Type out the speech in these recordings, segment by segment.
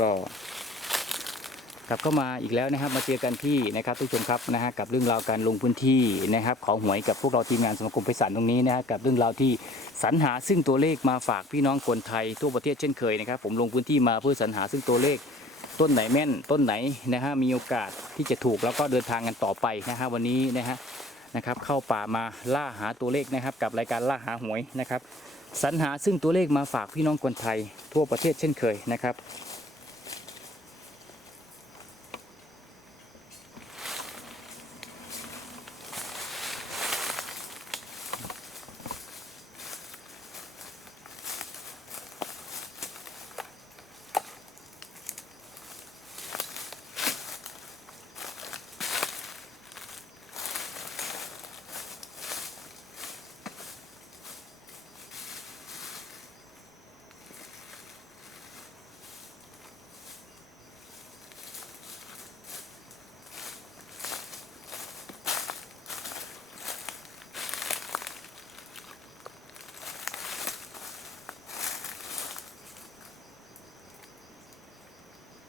ก็กลับเข้ามาอีกแล้วนะครับมาเจอกันที่นะครับทุกชมครับนะฮะกับเรื่องราวการลงพื้นที่นะครับของหวยกับพวกเราทีมงานสมาคมไพศาลตรงนี้นะฮะกับเรื่องราวที่สรรหาซึ่งตัวเลขมาฝากพี่น้องคนไทยทั่วประเทศเช่นเคยนะครับ ผมลงพื้นที่มาเพื่อสรรหาซึ่งตัวเลขต้นไหนแม่นต้นไหนนะฮะมีโอกาสที่จะถูกแล้วก็เดินทางกันต่อไปนะฮะวันนี้นะฮะนะครับเข้าป่ามาล่าหาตัวเลขนะครับ กับรายการล่าหาหวยนะครับสรรหาซึ่งตัวเลขมาฝากพี่น้องคนไทยทั่วประเทศเช่นเคยนะครับ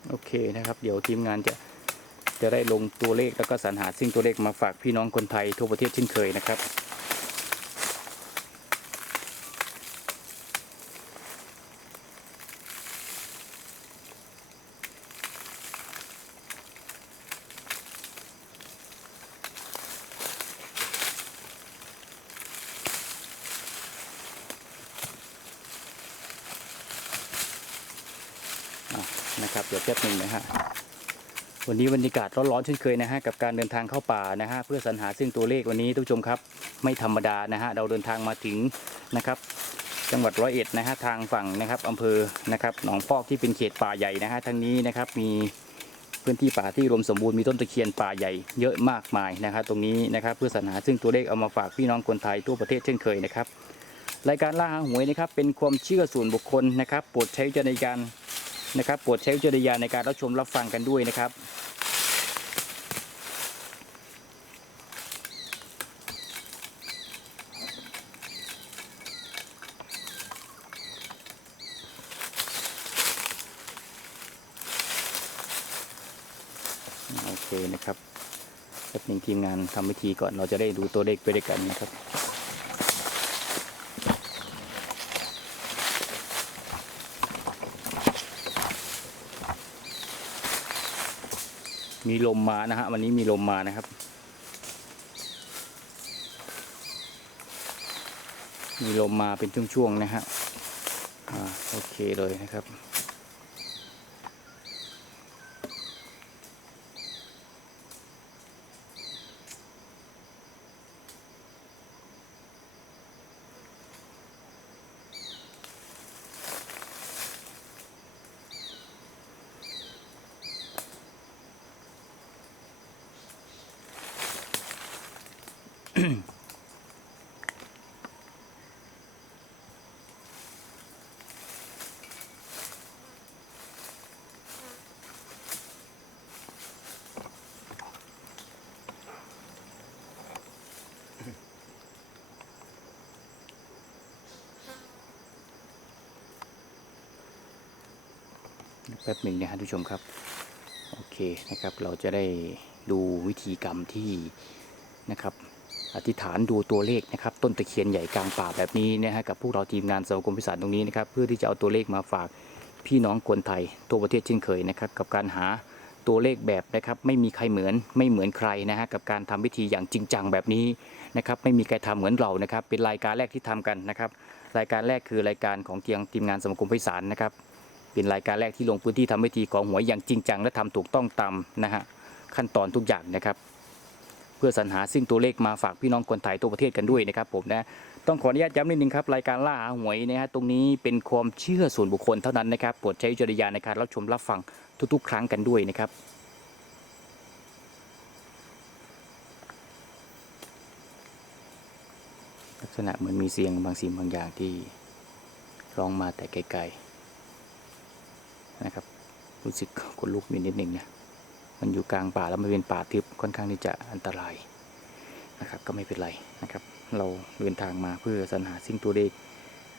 โอเคนะครับ เดี๋ยวทีมงานจะจะได้ลงตัวเลขแล้วก็สรรหาซึ่งตัวเลขมาฝากพี่น้องคนไทยทั่วประเทศเช่นเคยนะครับ อะนะครับเดี๋ยวแป๊บหนึ่งนะฮะวั นนี้บรรยากาศร้อนๆเช่นเคยนะฮะกับการเดินทางเข้าป่านะฮะเพื่อสรรหาซึ่งตัวเลขวันนี้ทุกชมครับไม่ธรรมดานะฮะเราเดินทางมาถึงนะครับ จังหวัดร้อยเอ็ดนะฮะทางฝั่งนะครับอำเภอนะครับหนองพอกที่เป็นเขตป่าใหญ่นะฮะทางนี้นะครับมีพื้นที่ป่าที่รวมสมบูรณ์มีต้นตะเคียนป่าใหญ่เยอะมากมายนะครับตรงนี้นะครับเพื่อสรรหาซึ่งตัวเลขเอามาฝากพี่น้องคนไทยทั่วประเทศเช่นเคยนะครับรายการล่าหาหวยนะครับเป็นความเชื่อส่วนบุคคลนะครับโปรดใช้วิจารณญาณนะครับโปรดใช้วิจารณญาณในการรับชมรับฟังกันด้วยนะครับ เคนะครับแป๊บนึงทีมงานทำวิธีก่อนเราจะได้ดูตัวเลขไปด้วยกันนะครับมีลมมานะฮะวันนี้มีลมมานะครับ มีลมมาเป็นช่วงๆนะฮะอ่าโอเคเลยนะครับ แป๊บหนึ่งนะฮะทุกผู้ชมครับโอเคนะครับเราจะได้ดูวิธีกรรมที่นะครับ อธิษฐานดูตัวเลขนะครับ ต้นตะเคียนใหญ่กลางป่าแบบนี้นะฮะกับพวกเราทีมงานสมาคมพิสารตรงนี้นะครับ เพื่อที่จะเอาตัวเลขมาฝากพี่น้องคนไทยทั่วประเทศเช่นเคยนะครับ กับการหาตัวเลขแบบนะครับ ไม่มีใครเหมือนไม่เหมือนใครนะฮะกับการทำพิธีอย่างจริงจังแบบนี้นะครับ ไม่มีใครทำเหมือนเรานะครับ เป็นรายการแรกที่ทำกันนะครับ รายการแรกคือรายการของเทียงทีมงานสมาคมพิสารนะครับ เป็นรายการแรกที่ลงพื้นที่ทำพิธีของหวยอย่างจริงจังและทำถูกต้องตามนะฮะขั้นตอนทุกอย่างนะครับ เพื่อสรรหาซึ่งตัวเลขมาฝากพี่น้องคนไทยทั่วประเทศกันด้วยนะครับผมนะต้องขออนุญาตย้ำนิดนึงครับรายการล่าหาหวยนะฮะตรงนี้เป็นความเชื่อส่วนบุคคลเท่านั้นนะครับโปรดใช้วิจรณญาในการรับชมรับฟังทุกๆ ครั้งกันด้วยนะครับลักษณะเหมือนมีเสียงบางสิ่งบางอย่างที่ร้องมาแต่ไกลๆนะครับรู้สึกขนลุกนิดนิดหนึ่งนะ มันอยู่กลางป่าแล้วมันเป็นป่าทึบค่อนข้างที่จะอันตรายนะครับ ก็ไม่เป็นไรนะครับ เราเดินทางมาเพื่อสรรหาสิ่งตัวเลข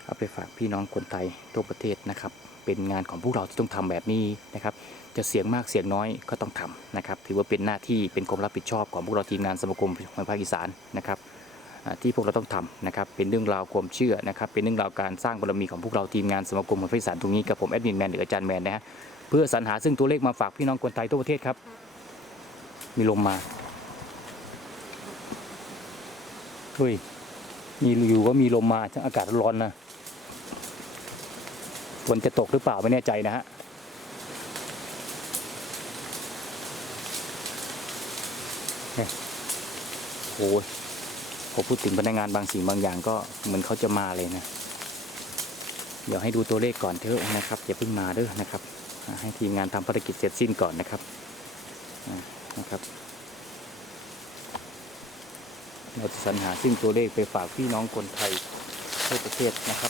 เอาไปฝากพี่น้องคนไทยทั่วประเทศนะครับ เป็นงานของพวกเราที่ต้องทำแบบนี้นะครับ จะเสียงมากเสียงน้อยก็ต้องทำนะครับ ถือว่าเป็นหน้าที่เป็นความรับผิดชอบของพวกเราทีมงานสมาคมหอยภาคอีสานนะครับที่พวกเราต้องทำนะครับ เป็นเรื่องราวความเชื่อนะครับ เป็นเรื่องราวการสร้างบารมีของพวกเราทีมงานสมาคมหอยภาคอีสานตรงนี้กับผมแอดมินแมนหรืออาจารย์แมนนะฮะ เพื่อสรรหาซึ่งตัวเลขมาฝากพี่น้องคนไทยทั่วประเทศครับ มีลมมาเฮ้ยมีอยู่ว่ามีลมมาอากาศร้อนนะฝนจะตกหรือเปล่าไม่แน่ใจนะฮะโอ้ยพอพูดถึงพนักงานบางสิ่งบางอย่างก็เหมือนเขาจะมาเลยนะ เดี๋ยวให้ดูตัวเลขก่อนเถอะนะครับอย่าเพิ่งมาเด้อนะครับ ให้ทีมงานทำภารกิจเสร็จสิ้นก่อนนะครับนะครับเราจะสรรหาซึ่งตัวเลขไปฝากพี่น้องคนไทยทั่วประเทศนะครับ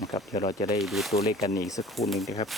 นะครับเดี๋ยวเราจะได้ดูตัวเลขกันอีกสักครู่หนึ่งนะครับ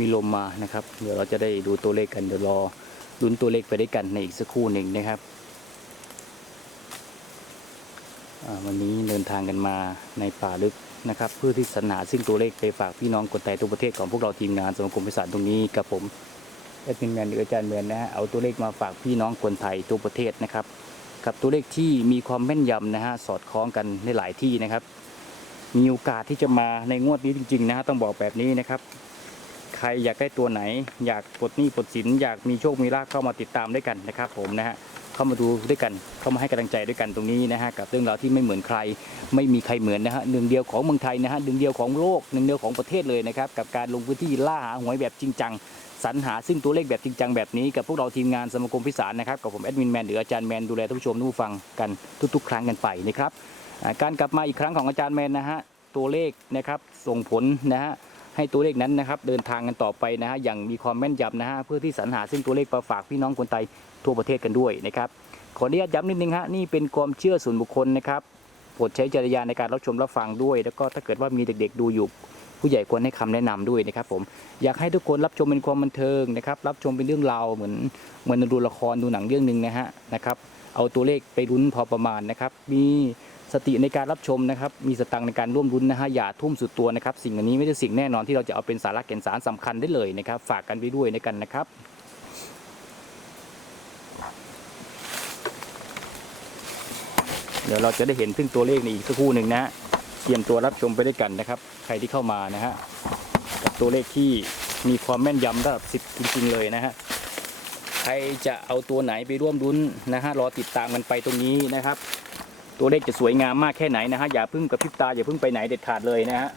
มีลมมานะครับ เดี๋ยวเราจะได้ดูตัวเลขกันเดี๋ยวรอลุ้นตัวเลขไปด้วยกันในอีกสักครู่หนึ่งนะครับวันนี้เดินทางกันมาในป่าลึกนะครับ เพื่อที่สรรหาซึ่งตัวเลขไปฝากพี่น้องคนไทยทั่วประเทศของพวกเราทีมงานสมาคมพิสานตรงนี้กับผมแอดมินแมนหรืออาจารย์แมนนะฮะเอาตัวเลขมาฝากพี่น้องคนไทยทั่วประเทศนะครับ กับตัวเลขที่มีความแม่นยำนะฮะสอดคล้องกันในหลายที่นะครับ มีโอกาสที่จะมาในงวดนี้จริงๆนะฮะต้องบอกแบบนี้นะครับ ใครอยากได้ตัวไหน อยากปลดหนี้ปลดสินอยากมีโชคมีลาภเข้ามาติดตามด้วยกันนะครับ ผมนะฮะเข้ามาดูด้วยกันเข้ามาให้กำลังใจด้วยกันตรงนี้นะฮะกับเรื่องราวที่ไม่เหมือนใคร ไม่มีใครเหมือนนะฮะหนึ่งเดียวของเมืองไทยนะฮะหนึ่งเดียวของโลกหนึ่งเดียวของประเทศเลยนะครับกับการลงพื้นที่ล่าหาหวยแบบจริงจังสรรหาซึ่งตัวเลขแบบจริงจังแบบนี้กับพวกเราทีมงานสมาคมพิสารนะครับกับผมแอดมินแมนหรืออาจารย์แมนดูแลท่านผู้ชมนผู้ฟังกันทุก ๆ ครั้งกันไปนะครับการกลับมาอีกครั้งของอาจารย์แมนนะฮะตัวเลขนะครับส่งผลนะฮะ ให้ตัวเลขนั้นนะครับ เดินทางกันต่อไปนะฮะอย่างมีความแม่นยำนะฮะเพื่อที่สรรหาซึ่งตัวเลขมาฝากพี่น้องคนไทยทั่วประเทศกันด้วยนะครับขออนุญาตย้ำนิดนึงฮะนี่เป็นความเชื่อส่วนบุคคลนะครับโปรดใช้จริยาในการรับชมรับฟังด้วย แล้วก็ถ้าเกิดว่ามีเด็กๆ ดูอยู่ผู้ใหญ่ควรให้คำแนะนำด้วยนะครับผมอยากให้ทุกคนรับชมเป็นความบันเทิงนะครับรับชมเป็นเรื่องราวเหมือนเหมือนดูละครดูหนังเรื่องหนึ่งนะฮะนะครับเอาตัวเลขไปลุ้นพอประมาณนะครับมี สติในการรับชมนะครับ มีสตังในการร่วมรุ้นนะฮะอย่าทุ่มสุดตัวนะครับ สิ่งอันนี้ไม่ใช่สิ่งแน่นอนที่เราจะเอาเป็นสาระแก่นสารสำคัญได้เลยนะครับ ฝากกันไว้ด้วยในกันนะครับเดี๋ยวเราจะได้เห็นซึ่งตัวเลขในอีกสักครู่หนึ่งนะฮะเตรียมตัวรับชมไปด้วยกันนะครับ ใครที่เข้ามานะฮะกับตัวเลขที่มีความแม่นยำระดับสิบจริงๆเลยนะฮะใครจะเอาตัวไหนไปร่วมรุ้นนะฮะรอติดตามกันไปตรงนี้นะครับ ตัวเลขจะสวยงามมากแค่ไหนนะฮะอย่าพึ่งกระพริบตาอย่าพึ่งไปไหนเด็ดขาดเลยนะฮะ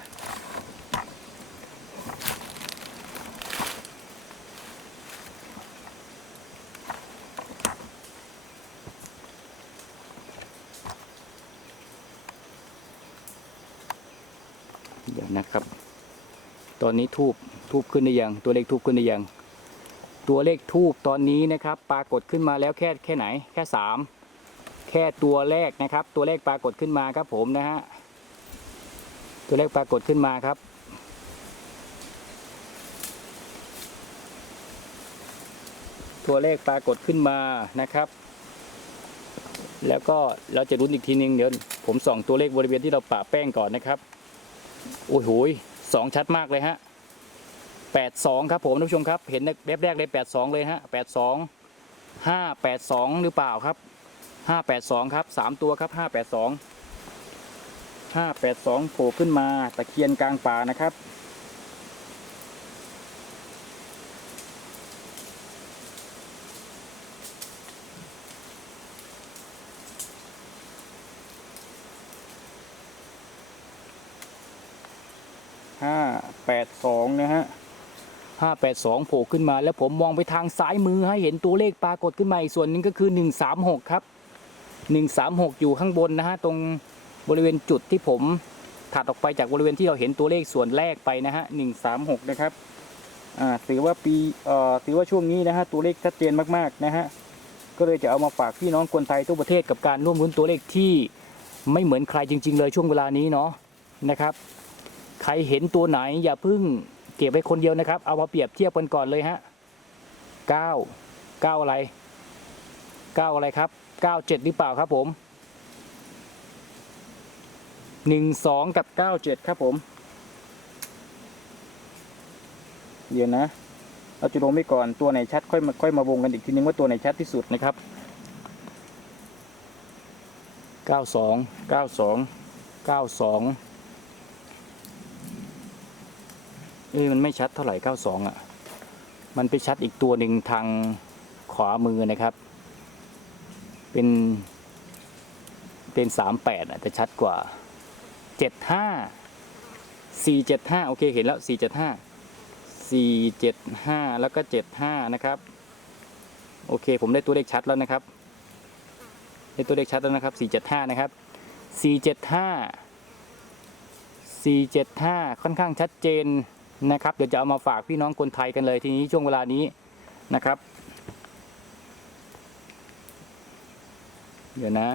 เดี๋ยวนะครับ ตอนนี้ทูบทูบขึ้นได้ยัง ตัวเลขทูบขึ้นได้ยัง ตัวเลขทูบตอนนี้นะครับ ปรากฏขึ้นมาแล้วแค่แค่ไหน แค่สาม แค่ตัวแรกนะครับ ตัวเลขปรากฏขึ้นมาครับผมนะฮะตัวเลขปรากฏขึ้นมาครับ ตัวเลขปรากฏขึ้นมานะครับ แล้วก็เราจะรุ้นอีกทีนึงเดี๋ยวผมส่องตัวเลขบริเวณที่เราปะแป้งก่อนนะครับโอ้โหสองชัดมากเลยฮะแปดสองครับผมท่านผู้ชมครับ เห็นแบบแรกเลยแปดสองเลยฮะแปดสองห้าแปดสองหรือเปล่าครับ ห้าแปดสองครับสามตัวครับห้าแปดสองห้าแปดสองโผล่ขึ้นมาตะเคียนกลางป่านะครับ ห้าแปดสองนะฮะห้าแปดสองโผล่ขึ้นมาแล้วผมมองไปทางซ้ายมือให้เห็นตัวเลขปรากฏขึ้นมาอีกส่วนหนึงก็คือหนึ่งสามหกครับ หนึ่งสามหกอยู่ข้างบนนะฮะตรงบริเวณจุดที่ผมถัดออกไปจากบริเวณที่เราเห็นตัวเลขส่วนแรกไปนะฮะหนึ่งสามหกนะครับอ่าถือว่าปีเอ่อถือว่าช่วงนี้นะฮะตัวเลขชัดเจนมากๆนะฮะก็เลยจะเอามาฝากพี่น้องคนไทยทั่วประเทศกับการร่วมรุ้นตัวเลขที่ไม่เหมือนใครจริง ๆ เลยช่วงเวลานี้เนาะนะครับ ใครเห็นตัวไหนอย่าเพิ่งเก็บไว้คนเดียวนะครับ เอามาเปรียบเทียบกันก่อนเลยฮะเก้าเก้าอะไรเก้าอะไรครับ เก้าเจ็ดหรือเปล่าครับผมหนึ่งสองกับเก้าเจ็ดครับผม เดี๋ยวนะ เราจะลงไปก่อนตัวไหนชัดค่อยมาค่อยมาวงกันอีกทีนึงว่าตัวไหนชัดที่สุดนะครับเก้าสองเก้าสองเก้าสองเอ้ยมันไม่ชัดเท่าไหร่ 92 อะ มันไปชัดอีกตัวหนึ่งทางขวามือนะครับ เป็น เป็น38อะจะชัดกว่า75 475โอเคเห็นแล้ว475 475แล้วก็75นะครับ โอเค ผมได้ตัวเลขชัดแล้วนะครับ ได้ตัวเลขชัดแล้วนะครับ475นะครับ475 475ค่อนข้างชัดเจนนะครับ เดี๋ยวจะเอามาฝากพี่น้องคนไทยกันเลยทีนี้ช่วงเวลานี้นะครับ เดี๋ยวนะ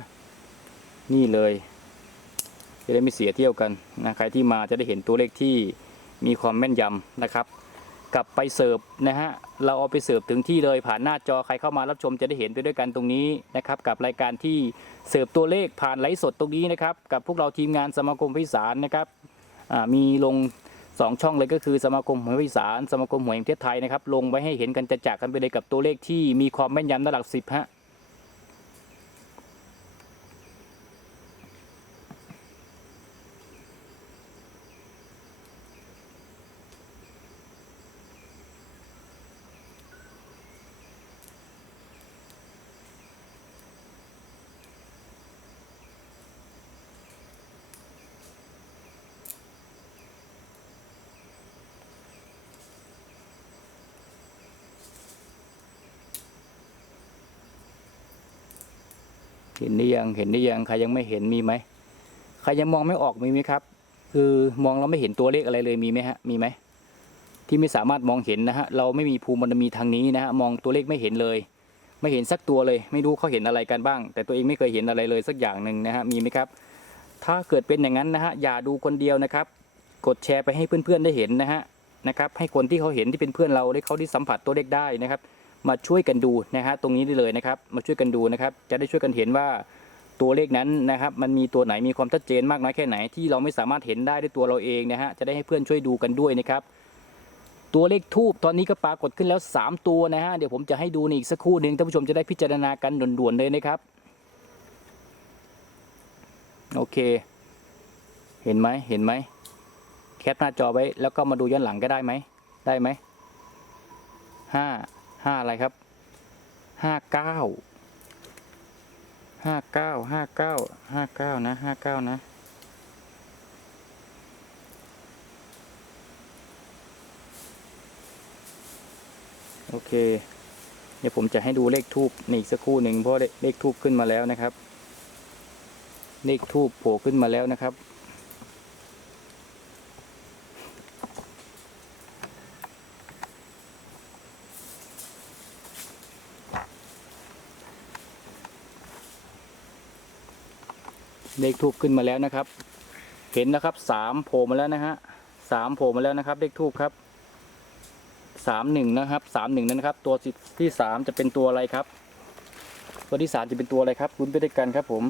นี่เลย จะได้ไม่เสียเที่ยวกันนะใครที่มาจะได้เห็นตัวเลขที่มีความแม่นยำนะครับ กลับไปเสิร์ฟนะฮะเราเอาไปเสิร์ฟถึงที่เลยผ่านหน้าจอใครเข้ามารับชมจะได้เห็นไปด้วยกันตรงนี้นะครับ กับรายการที่เสิร์ฟตัวเลขผ่านไลฟ์สดตรงนี้นะครับ กับพวกเราทีมงานสมาคมพิสารนะครับมีลงสองช่องเลยก็คือสมาคมหวยวิสารสมาคมหวยแห่งประเทศไทยนะครับ ลงไว้ให้เห็นกันจะจากกันไปเลยกับตัวเลขที่มีความแม่นยำระดับสิบฮะ เห็นหรือยังเห็นหรือยังใครยังไม่เห็นมีไหมใครยังมองไม่ออกมีไหมครับ คือมองเราไม่เห็นตัวเลขอะไรเลยมีไหมฮะมีไหมที่ไม่สามารถมองเห็นนะฮะเราไม่มีภูมิบารมีทางนี้นะฮะมองตัวเลขไม่เห็นเลย ไม่เห็นสักตัวเลย ไม่รู้เขาเห็นอะไรกันบ้าง แต่ตัวเองไม่เคยเห็นอะไรเลยสักอย่างหนึ่งนะฮะมีไหมครับ ถ้าเกิดเป็นอย่างนั้นนะฮะอย่าดูคนเดียวนะครับ กดแชร์ไปให้เพื่อนๆได้เห็นนะฮะนะครับให้คนที่เขาเห็นที่เป็นเพื่อนเราได้เขาที่สัมผัสตัวเลขได้นะครับ มาช่วยกันดูนะฮะตรงนี้ได้เลยนะครับ มาช่วยกันดูนะครับ จะได้ช่วยกันเห็นว่าตัวเลขนั้นนะครับ มันมีตัวไหนมีความชัดเจนมากน้อยแค่ไหนที่เราไม่สามารถเห็นได้ด้วยตัวเราเองนะฮะจะได้ให้เพื่อนช่วยดูกันด้วยนะครับ ตัวเลขทูบตอนนี้ก็ปรากฏขึ้นแล้ว 3 ตัวนะฮะเดี๋ยวผมจะให้ดูในอีกสักครู่หนึ่งท่านผู้ชมจะได้พิจารณากันด่วนๆเลยนะครับโอเค เห็นไหมเห็นไหมแคปหน้าจอไว้แล้วก็มาดูย้อนหลังก็ได้ไหมได้ไหมห้า ห้าอะไรครับห้าเก้าห้าเก้าห้าเก้าห้าเก้านะห้าเก้านะโอเค เดี๋ยวผมจะให้ดูเลขทูบในอีกสักครู่หนึ่งเพราะเลขทูบขึ้นมาแล้วนะครับ เลขทูบโผล่ขึ้นมาแล้วนะครับ เลขทูบขึ้นมาแล้วนะครับ เห็นนะครับสามโผล่มาแล้วนะฮะสามโผล่มาแล้วนะครับ เลขทูบครับสามหนึ่งนะครับสามหนึ่งนะครับ ตัวที่สามจะเป็นตัวอะไรครับ ตัวที่สามจะเป็นตัวอะไรครับลุ้นไปด้วยกันครับผม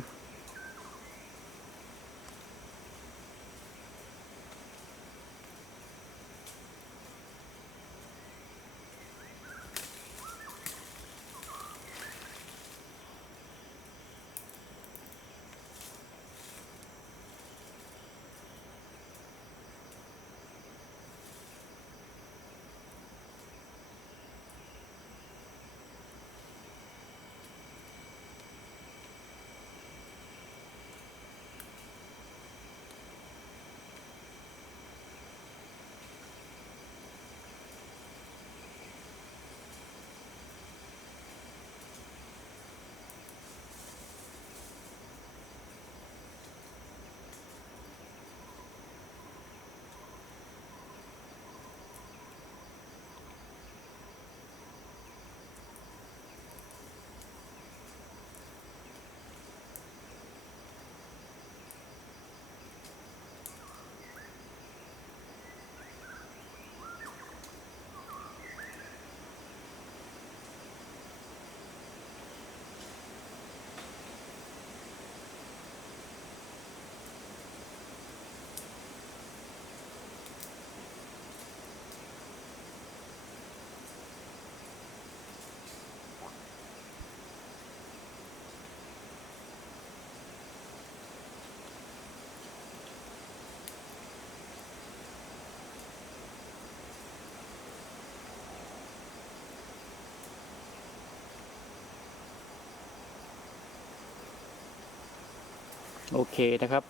โอเคนะครับ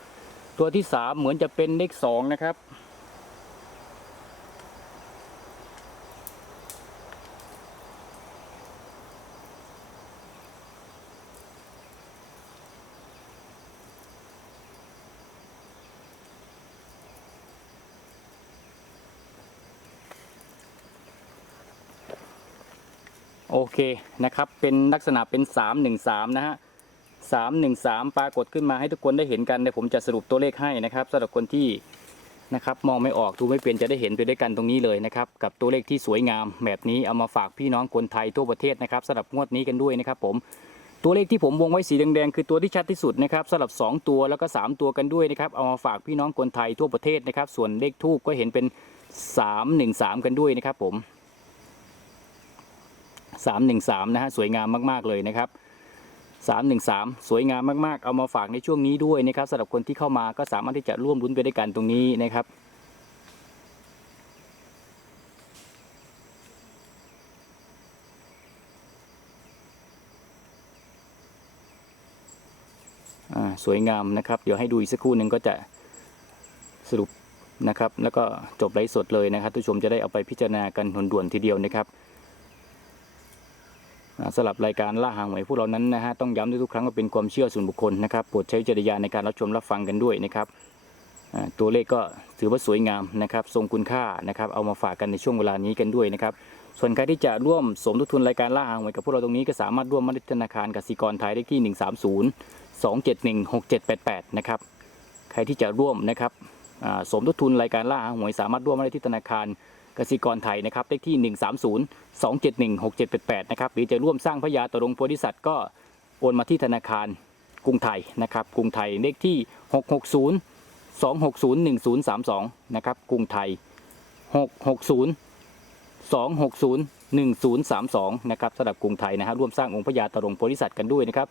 ตัวที่สามเหมือนจะเป็นเลขสองนะครับ โอเคนะครับ เป็นลักษณะเป็นสามหนึ่งสามนะฮะ สามหนึ่งสามปรากฏขึ้นมาให้ทุกคนได้เห็นกันเดี๋ยวผมจะสรุปตัวเลขให้นะครับสำหรับคนที่นะครับมองไม่ออกดูไม่เป็นจะได้เห็นไปด้วยกันตรงนี้เลยนะครับกับตัวเลขที่สวยงามแบบนี้เอามาฝากพี่น้องคนไทยทั่วประเทศนะครับสำหรับงวดนี้กันด้วยนะครับผมตัวเลขที่ผมวงไว้สีแดงๆคือตัวที่ชัดที่สุดนะครับสำหรับ 2 ตัวแล้วก็ 3 ตัวกันด้วยนะครับเอามาฝากพี่น้องคนไทยทั่วประเทศนะครับส่วนเลขทูบก็เห็นเป็น 313 กันด้วยนะครับผม313นะฮะสวยงามมากๆเลยนะครับ 313 สวยงามมาก ๆ เอามาฝากในช่วงนี้ด้วยนะครับสำหรับคนที่เข้ามาก็สามารถที่จะร่วมรุ้นไปด้วยกันตรงนี้นะครับสวยงามนะครับ เดี๋ยวให้ดูอีกสักครู่หนึ่งก็จะสรุปนะครับ แล้วก็จบไลฟ์สดเลยนะครับทุกชมจะได้เอาไปพิจารณากันด่วนๆทีเดียวนะครับ สำหรับรายการล่าหางหวยพวกเรานั้นนะฮะต้องย้ำทุกครั้งว่าเป็นความเชื่อส่วนบุคคลนะครับโปรดใช้วิจรณญาในการรับชมรับฟังกันด้วยนะครับตัวเลขก็ถือว่าสวยงามนะครับทรงคุณค่านะครับเอามาฝากกันในช่วงเวลานี้กันด้วยนะครับส่วนใครที่จะร่วมสมทบทุนรายการล่าหางหวยกับพวกเราตรงนี้ก็สามารถร่วมมาที่ธนาคารกสิกรไทยได้ที่ 130 2716788 นะครับใครที่จะร่วมนะครับสมทบทุนรายการล่าหางหวยสามารถร่วมมาได้ที่ธนาคาร กสิกรไทยนะครับเลขที่ 130 271 6788นะครับหรือจะร่วมสร้างพญาตรงโพธิสัตว์ก็โอนมาที่ธนาคารกรุงไทยนะครับกรุงไทยเลขที่ 660 260 1032นะครับกรุงไทย 660 260 1032นะครับสำหรับกรุงไทยนะฮะร่วมสร้างองค์พญาตรงโพธิสัตว์กันด้วยนะครับ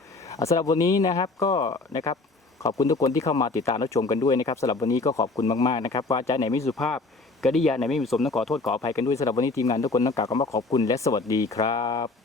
สำหรับวันนี้นะครับก็นะครับขอบคุณทุกคนที่เข้ามาติดตามรับชมกันด้วยนะครับสำหรับวันนี้ก็ขอบคุณมากๆนะครับว่าจาไหนไม่สุภาพ กริยาไหนไม่มีสมต้องขอโทษขออภัยกันด้วยสำหรับวันนี้ทีมงานทุกคนต้องกล่าวคำว่าขอบคุณและสวัสดีครับ